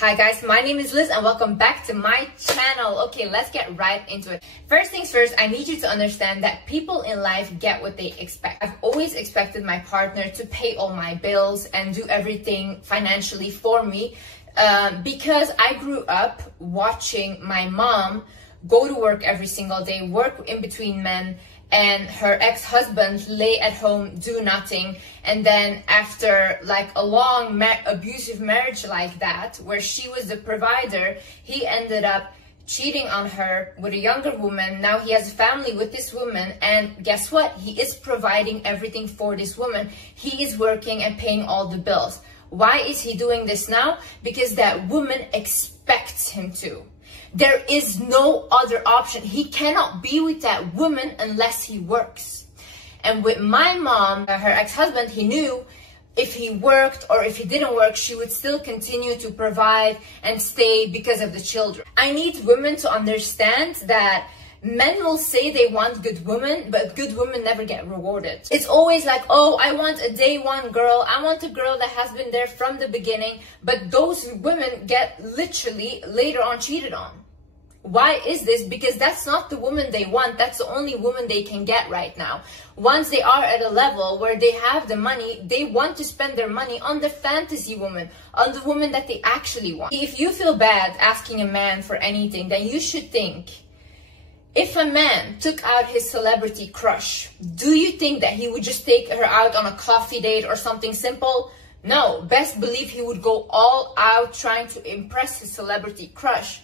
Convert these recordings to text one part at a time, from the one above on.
Hi guys, my name is Liz and welcome back to my channel. Okay, let's get right into it. First things first, I need you to understand that people in life get what they expect. I've always expected my partner to pay all my bills and do everything financially for me because I grew up watching my mom go to work every single day, work in between men, and her ex-husband lay at home, do nothing. And then after like a long abusive marriage like that, where she was the provider, he ended up cheating on her with a younger woman. Now he has a family with this woman, and guess what? He is providing everything for this woman. He is working and paying all the bills. Why is he doing this now? Because that woman expects him to. There is no other option. He cannot be with that woman unless he works. And with my mom, her ex-husband, he knew if he worked or if he didn't work, she would still continue to provide and stay because of the children. I need women to understand that men will say they want good women, but good women never get rewarded. It's always like, oh, I want a day one girl. I want a girl that has been there from the beginning. But those women get literally later on cheated on. Why is this? Because that's not the woman they want. That's the only woman they can get right now. Once they are at a level where they have the money, they want to spend their money on the fantasy woman, on the woman that they actually want. If you feel bad asking a man for anything, then you should think, if a man took out his celebrity crush, do you think that he would just take her out on a coffee date or something simple? No, best believe he would go all out trying to impress his celebrity crush.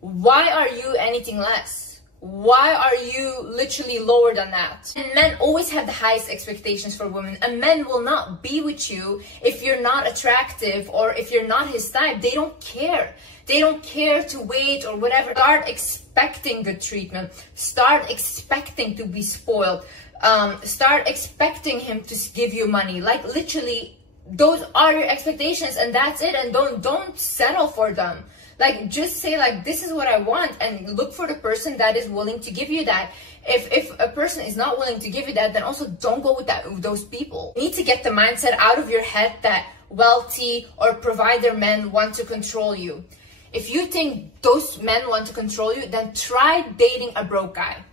Why are you anything less? Why are you literally lower than that? And men always have the highest expectations for women. A man will not be with you if you're not attractive or if you're not his type. They don't care. They don't care to wait or whatever. Start expecting good treatment. Start expecting to be spoiled. Start expecting him to give you money. Like literally, those are your expectations and that's it. And don't settle for them. Like, just say like, this is what I want, and look for the person that is willing to give you that. If a person is not willing to give you that, then also don't go with those people. You need to get the mindset out of your head that wealthy or provider men want to control you. If you think those men want to control you, then try dating a broke guy.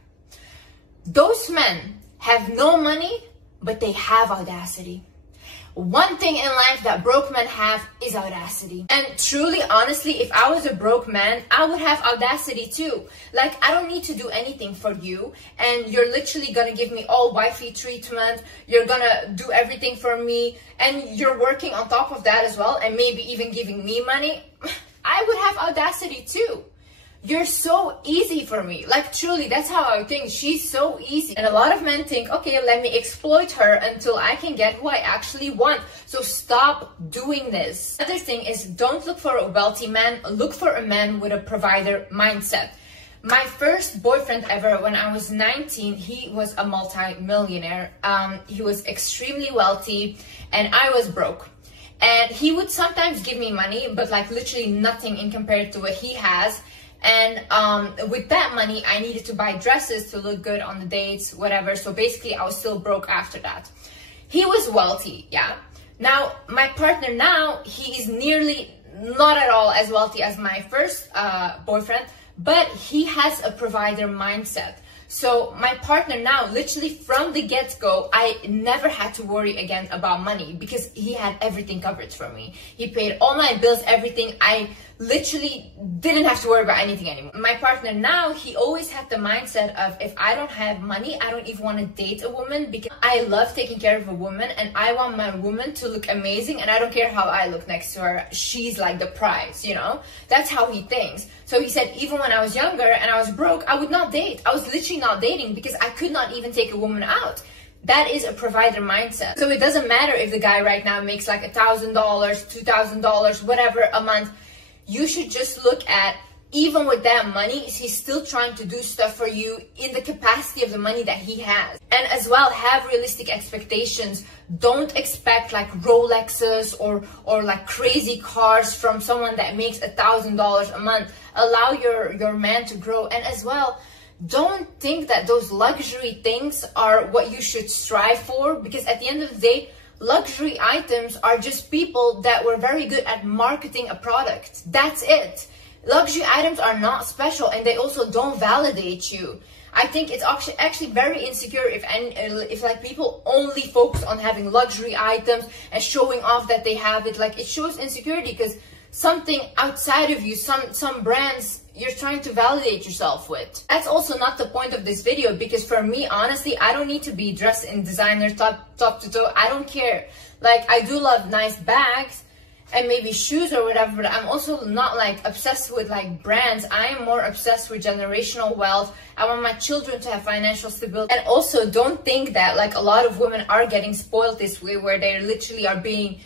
Those men have no money, but they have audacity. One thing in life that broke men have is audacity. And truly, honestly, if I was a broke man, I would have audacity too. Like, I don't need to do anything for you, and you're literally gonna give me all wifey treatment, you're gonna do everything for me, and you're working on top of that as well, and maybe even giving me money. I would have audacity too. You're so easy for me. Like, truly, that's how I think. She's so easy. And a lot of men think, okay, let me exploit her until I can get who I actually want. So stop doing this. Another thing is, don't look for a wealthy man. Look for a man with a provider mindset. My first boyfriend ever, when I was 19, he was a multi-millionaire. He was extremely wealthy and I was broke. And he would sometimes give me money, but like literally nothing in compared to what he has. And with that money, I needed to buy dresses to look good on the dates, whatever. So basically, I was still broke after that. He was wealthy, yeah. Now, my partner now, he is nearly not at all as wealthy as my first boyfriend, but he has a provider mindset. So my partner now, literally from the get-go, I never had to worry again about money because he had everything covered for me. He paid all my bills, everything. I literally didn't have to worry about anything anymore. My partner now, he always had the mindset of, if I don't have money, I don't even want to date a woman because I love taking care of a woman and I want my woman to look amazing and I don't care how I look next to her. She's like the prize, you know? That's how he thinks. So he said, even when I was younger and I was broke, I would not date. I was literally not dating because I could not even take a woman out. That is a provider mindset. So it doesn't matter if the guy right now makes like $1,000, $2,000, whatever a month. You should just look at, even with that money, he's still trying to do stuff for you in the capacity of the money that he has. And as well, have realistic expectations. Don't expect like Rolexes or like crazy cars from someone that makes $1,000 a month. Allow your man to grow. And as well, don't think that those luxury things are what you should strive for, because at the end of the day, luxury items are just people that were very good at marketing a product. That's it. Luxury items are not special, and they also don't validate you. I think it's actually very insecure if like people only focus on having luxury items and showing off that they have it. Like, it shows insecurity, because something outside of you, some brands you're trying to validate yourself with. That's also not the point of this video, because for me, honestly, I don't need to be dressed in designer top to toe. I don't care. Like, I do love nice bags and maybe shoes or whatever, but I'm also not like obsessed with like brands. I am more obsessed with generational wealth. I want my children to have financial stability. And also, don't think that like a lot of women are getting spoiled this way, where they literally are being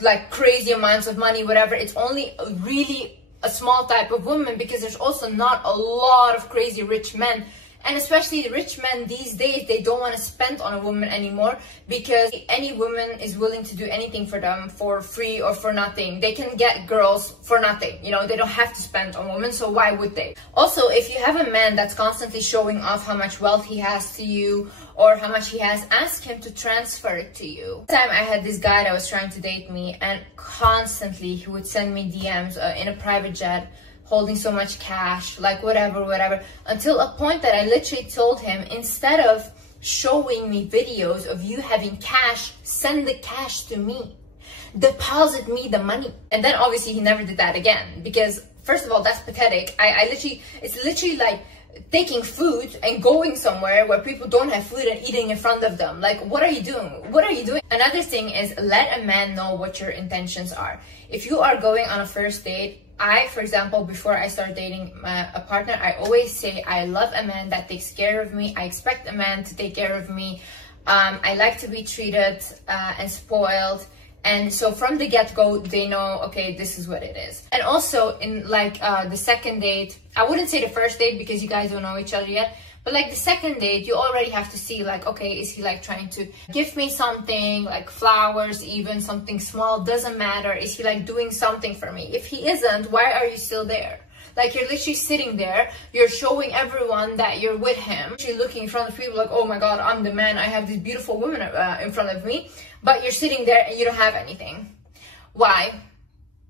like crazy amounts of money, whatever. It's only really a small type of woman, because there's also not a lot of crazy rich men. And especially rich men these days, they don't want to spend on a woman anymore, because any woman is willing to do anything for them for free or for nothing. They can get girls for nothing, you know, they don't have to spend on women, so why would they? Also, if you have a man that's constantly showing off how much wealth he has to you or how much he has, ask him to transfer it to you. One time I had this guy that was trying to date me, and constantly he would send me DMs in a private jet, holding so much cash, like whatever, until a point that I literally told him, instead of showing me videos of you having cash, send the cash to me, deposit me the money. And then obviously he never did that again, because first of all, that's pathetic. It's literally like taking food and going somewhere where people don't have food and eating in front of them. Like, what are you doing? What are you doing? Another thing is, let a man know what your intentions are. If you are going on a first date, for example, before I start dating a partner, I always say I love a man that takes care of me. I expect a man to take care of me. I like to be treated and spoiled. And so from the get-go, they know, okay, this is what it is. And also in like the second date, I wouldn't say the first date because you guys don't know each other yet, but like the second date, you already have to see like, okay, is he like trying to give me something, like flowers, even something small, doesn't matter. Is he like doing something for me? If he isn't, why are you still there? Like, you're literally sitting there, you're showing everyone that you're with him, you're looking in front of people like, oh my god, I'm the man, I have this beautiful woman in front of me, but you're sitting there and you don't have anything. Why?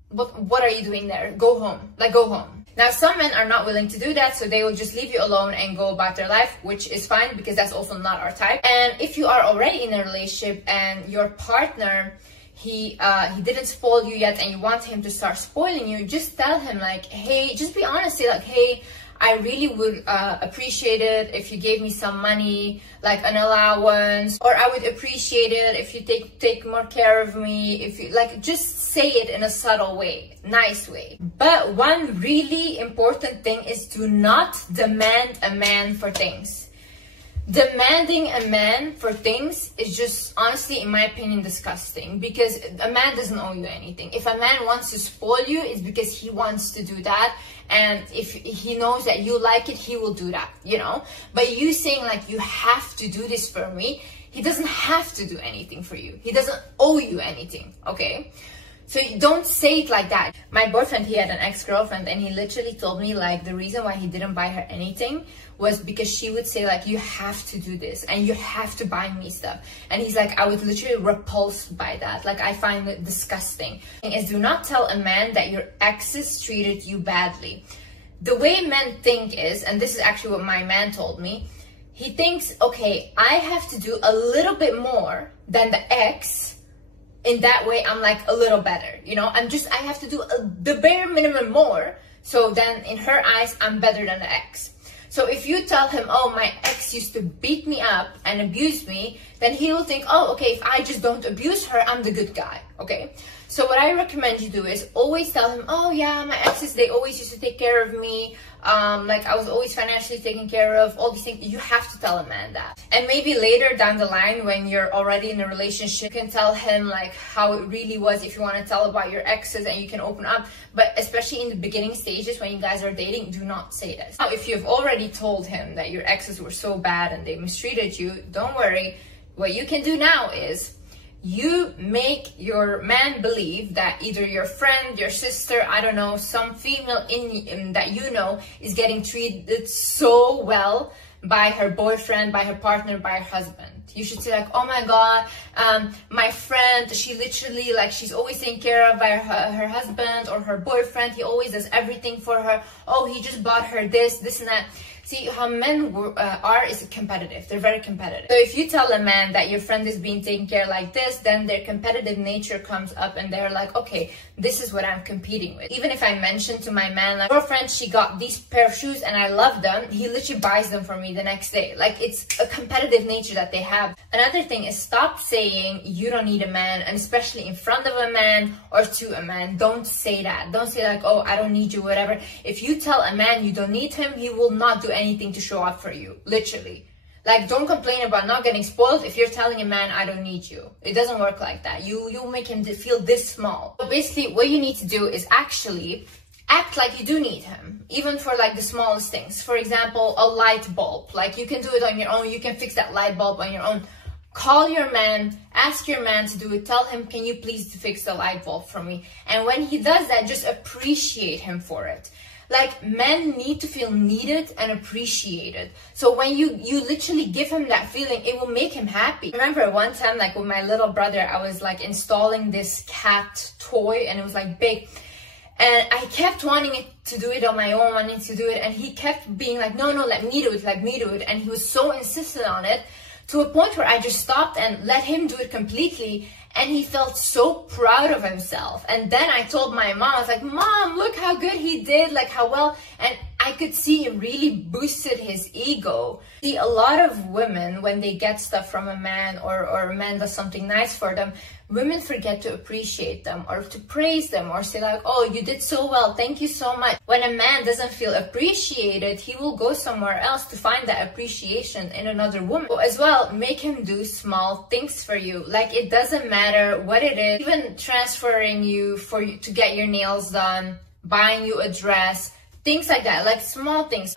What are you doing there? Go home. Like, go home. Now, some men are not willing to do that, so they will just leave you alone and go about their life, which is fine because that's also not our type. And if you are already in a relationship and your partner, he didn't spoil you yet and you want him to start spoiling you, just tell him like, hey, just be honest, say like, hey, I really would appreciate it if you gave me some money, like an allowance, or I would appreciate it if you take more care of me, if you like, just say it in a subtle way, nice way. But one really important thing is, do not demand a man for things. Demanding a man for things is just, honestly, in my opinion, disgusting, because a man doesn't owe you anything. If a man wants to spoil you, it's because he wants to do that, and if he knows that you like it, he will do that, you know. But you saying like, you have to do this for me, he doesn't have to do anything for you. He doesn't owe you anything, okay? So don't say it like that. My boyfriend, he had an ex-girlfriend, and he literally told me like the reason why he didn't buy her anything was because she would say like, you have to do this and you have to buy me stuff. And he's like, I was literally repulsed by that. Like, I find it disgusting. Is, do not tell a man that your exes treated you badly. The way men think is, and this is actually what my man told me, he thinks, okay, I have to do a little bit more than the ex. In that way, I'm like a little better, you know, I have to do the bare minimum more. So then in her eyes, I'm better than the ex. So if you tell him, oh, my ex used to beat me up and abuse me, then he will think, oh, okay, if I just don't abuse her, I'm the good guy, okay? So what I recommend you do is always tell him, oh yeah, my exes, they always used to take care of me. Like, I was always financially taken care of, all these things. You have to tell a man that. And maybe later down the line, when you're already in a relationship, you can tell him like how it really was, if you want to tell about your exes, and you can open up. But especially in the beginning stages when you guys are dating, do not say this. Now, if you've already told him that your exes were so bad and they mistreated you, don't worry. What you can do now is, you make your man believe that either your friend, your sister, I don't know, some female in that you know is getting treated so well by her boyfriend, by her partner, by her husband. You should say like, oh my God, my friend, she literally, like, she's always taken care of by her husband or her boyfriend. He always does everything for her. Oh, he just bought her this and that. See, how men are is competitive. They're very competitive. So if you tell a man that your friend is being taken care like this, then their competitive nature comes up and they're like, okay, this is what I'm competing with. Even if I mention to my man, like, girlfriend, she got these pair of shoes and I love them, he literally buys them for me the next day. Like, it's a competitive nature that they have. Another thing is, stop saying you don't need a man, and especially in front of a man or to a man. Don't say that. Don't say like, oh, I don't need you, whatever. If you tell a man you don't need him, he will not do anything to show up for you, literally. Like, don't complain about not getting spoiled if you're telling a man, I don't need you. It doesn't work like that. You'll make him feel this small. So basically, what you need to do is actually act like you do need him, even for like the smallest things. For example, a light bulb. Like, you can do it on your own. You can fix that light bulb on your own. Call your man, ask your man to do it. Tell him, can you please fix the light bulb for me? And when he does that, just appreciate him for it. Like, men need to feel needed and appreciated. So when you literally give him that feeling, it will make him happy. I remember one time, like with my little brother, I was like installing this cat toy and it was like big. And I kept wanting to do it on my own, wanting to do it. And he kept being like, no, let me do it, let me do it. And he was so insistent on it, to a point where I just stopped and let him do it completely. And he felt so proud of himself. And then I told my mom, I was like, Mom, look how good he did, like how well. And I could see it really boosted his ego. See, a lot of women, when they get stuff from a man or a man does something nice for them, women forget to appreciate them or to praise them or say like, oh, you did so well, thank you so much. When a man doesn't feel appreciated, he will go somewhere else to find that appreciation in another woman. So as well, make him do small things for you. Like, it doesn't matter what it is, even transferring you to get your nails done, buying you a dress, things like that, like small things.